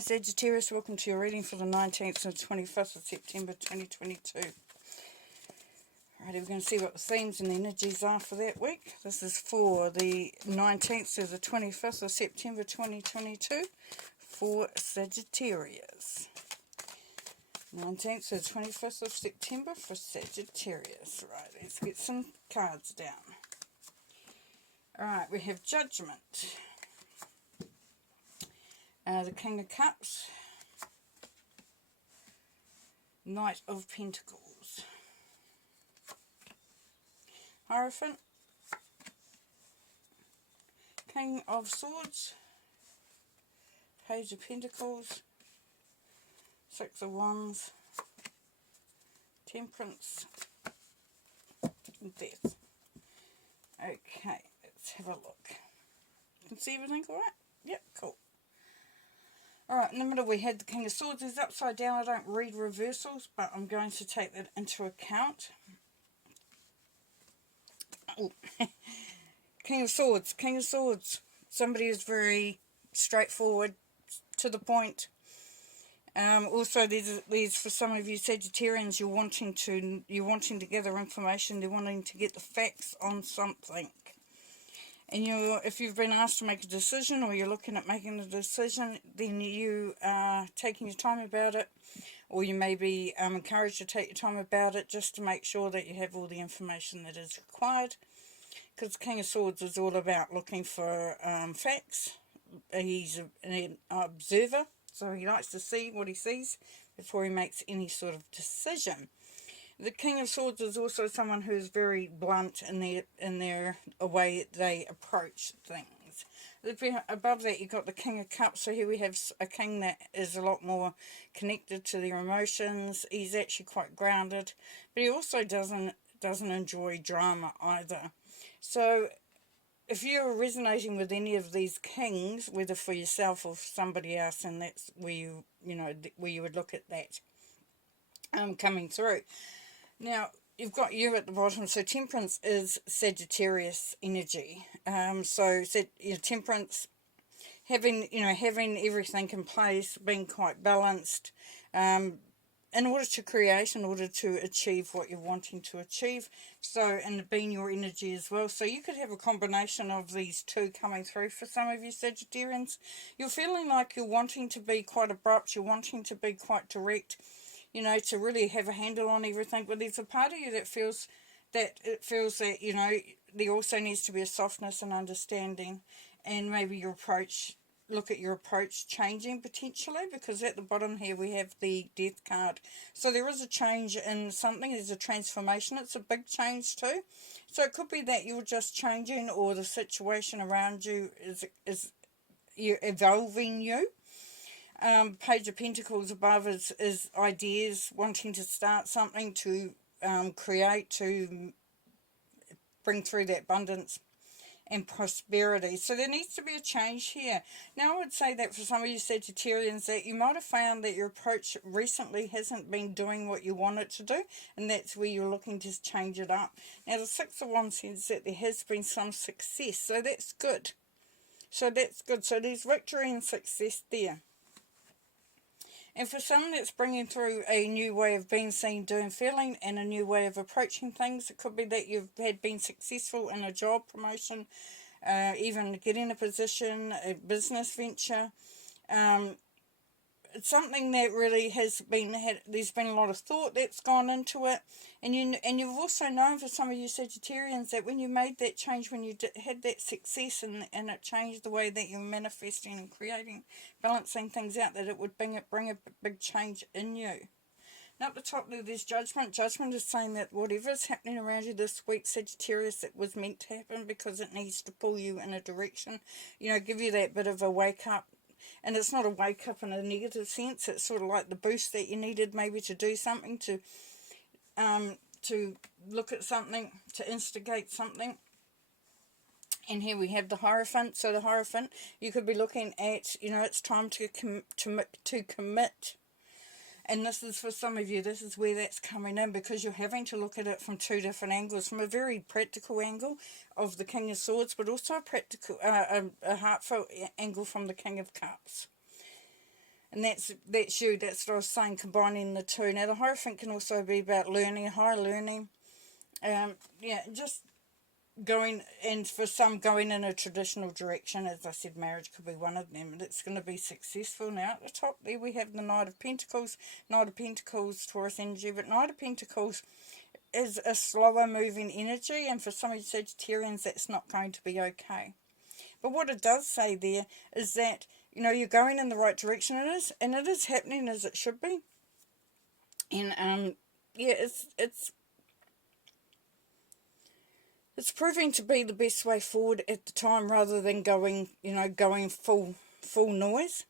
Sagittarius, welcome to your reading for the 19th and 21st of September 2022. Alrighty, we're going to see what the themes and energies are for that week. This is for the 19th to the 21st of September 2022 for Sagittarius. 19th to the 21st of September for Sagittarius. Right, let's get some cards down. Alright, we have Judgment. The King of Cups, Knight of Pentacles, Hierophant, King of Swords, Page of Pentacles, Six of Wands, Temperance, and Death. Okay, let's have a look. Can see everything alright? Yep, cool. Alright, in the middle we had the King of Swords. Is upside down. I don't read reversals, but I'm going to take that into account. Oh. King of Swords. King of Swords. Somebody is very straightforward, to the point. Also, there's for some of you Sagittarians, you're wanting to gather information. You're wanting to get the facts on something. And if you've been asked to make a decision, or you're looking at making a decision, then you are taking your time about it, or you may be encouraged to take your time about it just to make sure that you have all the information that is required. Because King of Swords is all about looking for facts. He's an observer, so he likes to see what he sees before he makes any sort of decision. The King of Swords is also someone who is very blunt in their way they approach things. Above that, you've got the King of Cups. So here we have a king that is a lot more connected to their emotions. He's actually quite grounded, but he also doesn't enjoy drama either. So if you're resonating with any of these kings, whether for yourself or for somebody else, and that's where you would look at that coming through. Now, you've got you at the bottom, so Temperance is Sagittarius energy. Temperance, having everything in place, being quite balanced, in order to achieve what you're wanting to achieve. So, and being your energy as well. So you could have a combination of these two coming through for some of you Sagittarians. You're feeling like you're wanting to be quite abrupt, you're wanting to be quite direct, to really have a handle on everything. But there's a part of you that feels that there also needs to be a softness and understanding, and maybe look at your approach changing potentially, because at the bottom here we have the Death card. So there is a change in something. There's a transformation. It's a big change too. So it could be that you're just changing, or the situation around you is you're evolving you. Page of Pentacles above is ideas, wanting to start something, to create, to bring through that abundance and prosperity. So there needs to be a change here. Now I would say that for some of you Sagittarians, that you might have found that your approach recently hasn't been doing what you want it to do, and that's where you're looking to change it up. Now the Six of Wands says that there has been some success, so that's good. So there's victory and success there. And for some, that's bringing through a new way of being, seen, doing, feeling, and a new way of approaching things. It could be that you've been successful in a job promotion, even getting a position, a business venture. It's something that really there's been a lot of thought that's gone into it. And you've also known, for some of you Sagittarians, that when you made that change, when you had that success, and it changed the way that you're manifesting and creating, balancing things out, that it would bring a big change in you. Now at the top there's Judgment. Judgment is saying that whatever is happening around you this week, Sagittarius, it was meant to happen, because it needs to pull you in a direction, give you that bit of a wake up. And it's not a wake up in a negative sense. It's sort of like the boost that you needed, maybe to do something, to look at something, to instigate something. And here we have the Hierophant. So the Hierophant, you could be looking at, it's time to commit. And this is for some of you, this is where that's coming in, because you're having to look at it from two different angles, from a very practical angle of the King of Swords, but also a heartfelt angle from the King of Cups. And that's you. That's what I was saying, combining the two. Now, the Hierophant can also be about learning, higher learning. Yeah, just going, and for some, going in a traditional direction. As I said, marriage could be one of them. It's going to be successful. Now, at the top there, we have the Knight of Pentacles. Knight of Pentacles, Taurus energy. But Knight of Pentacles is a slower moving energy. And for some of you Sagittarians, that's not going to be okay. But what it does say there is that, you know, you're going in the right direction. And it is happening as it should be. And yeah, it's proving to be the best way forward at the time, rather than going, you know, going full noise.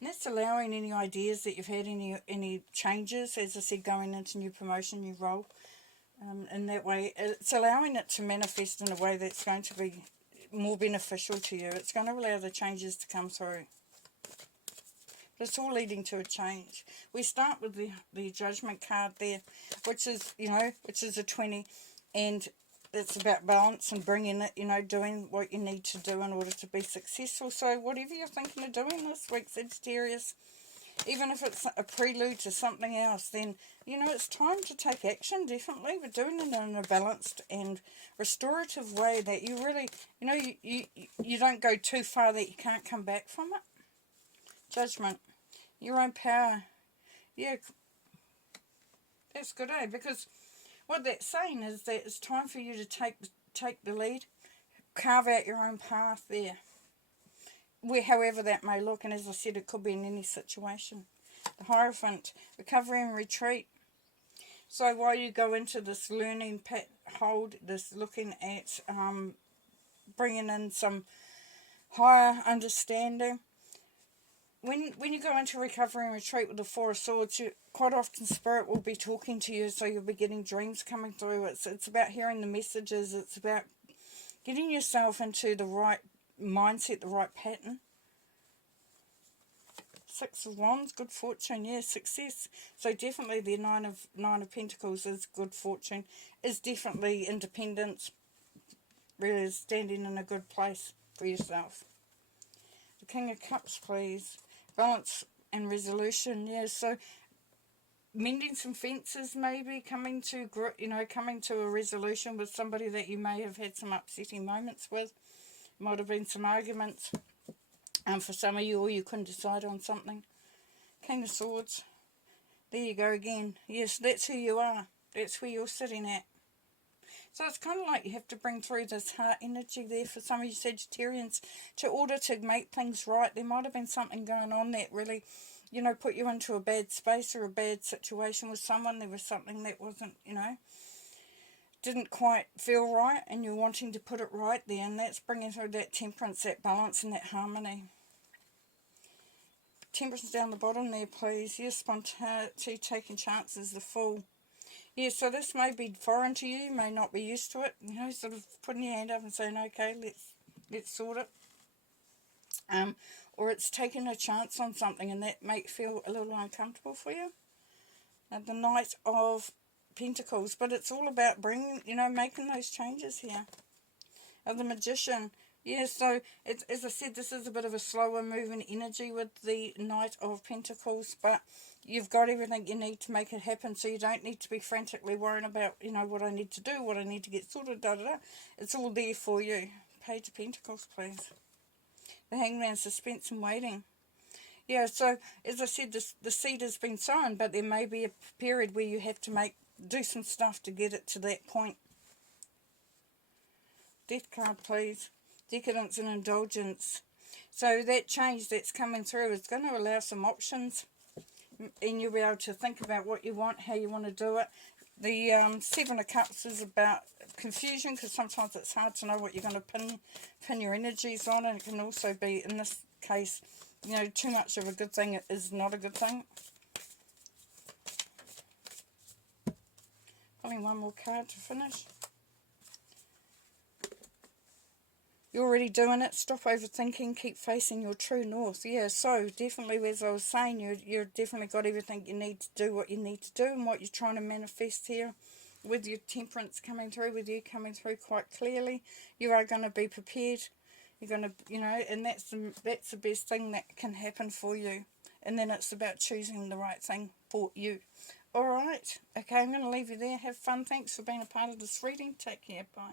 And that's allowing any ideas that you've had, any changes, as I said, going into new promotion, new role. In that way, it's allowing it to manifest in a way that's going to be more beneficial to you. It's going to allow the changes to come through. But it's all leading to a change. We start with the Judgment card there, which is, you know, which is a 20. And it's about balance and bringing it, you know, doing what you need to do in order to be successful. So whatever you're thinking of doing this week, Sagittarius, even if it's a prelude to something else, then, you know, it's time to take action, definitely. But doing it in a balanced and restorative way that you really, you know, you don't go too far that you can't come back from it. Judgment. Your own power. Yeah, that's good, eh? Because what that's saying is that it's time for you to take the lead. Carve out your own path there. However that may look, and as I said, it could be in any situation. The Hierophant, recovery and retreat. So while you go into this learning hold, this looking at bringing in some higher understanding, when you go into recovery and retreat with the Four of Swords, quite often Spirit will be talking to you, so you'll be getting dreams coming through. It's about hearing the messages. It's about getting yourself into the right mindset, the right pattern. Six of Wands, good fortune, yeah, success. So definitely the Nine of Pentacles is good fortune, is definitely independence, really is standing in a good place for yourself. The King of Cups, please. Balance and resolution, yeah, so mending some fences, maybe coming to, you know, coming to a resolution with somebody that you may have had some upsetting moments with. Might have been some arguments for some of you, or you couldn't decide on something. King of Swords, there you go again. Yes, that's who you are. That's where you're sitting at. So it's kind of like you have to bring through this heart energy there for some of you Sagittarians to order to make things right. There might have been something going on that really, you know, put you into a bad space or a bad situation with someone. There was something that wasn't, you know, didn't quite feel right, and you're wanting to put it right there, and that's bringing through that temperance, that balance and that harmony. Temperance down the bottom there, please. Yes, spontaneity, taking chances, the Fool. Yeah, so this may be foreign to you, you may not be used to it, you know, sort of putting your hand up and saying, okay, let's sort it. Or it's taking a chance on something, and that may feel a little uncomfortable for you. The Knight of Pentacles, but it's all about bringing, you know, making those changes here. The Magician. Yeah, so as I said, this is a bit of a slower moving energy with the Knight of Pentacles, but you've got everything you need to make it happen, so you don't need to be frantically worrying about, you know, what I need to do, what I need to get sorted, da-da-da. It's all there for you. Page of Pentacles, please. The Hangman, suspense and waiting. Yeah, so as I said, the seed has been sown, but there may be a period where you have to do some stuff to get it to that point. Death card, please. Decadence and indulgence. So that change that's coming through is going to allow some options, and you'll be able to think about what you want, how you want to do it. The Seven of Cups is about confusion, because sometimes it's hard to know what you're going to pin your energies on, and it can also be, in this case, you know, too much of a good thing is not a good thing. Pulling one more card to finish. You're already doing it. Stop overthinking. Keep facing your true north. Yeah, so definitely, as I was saying, you've definitely got everything you need to do what you need to do, and what you're trying to manifest here with your temperance coming through, with you coming through quite clearly. You are going to be prepared. You're going to, you know, and that's the best thing that can happen for you. And then it's about choosing the right thing for you. Alright, okay, I'm going to leave you there. Have fun. Thanks for being a part of this reading. Take care. Bye.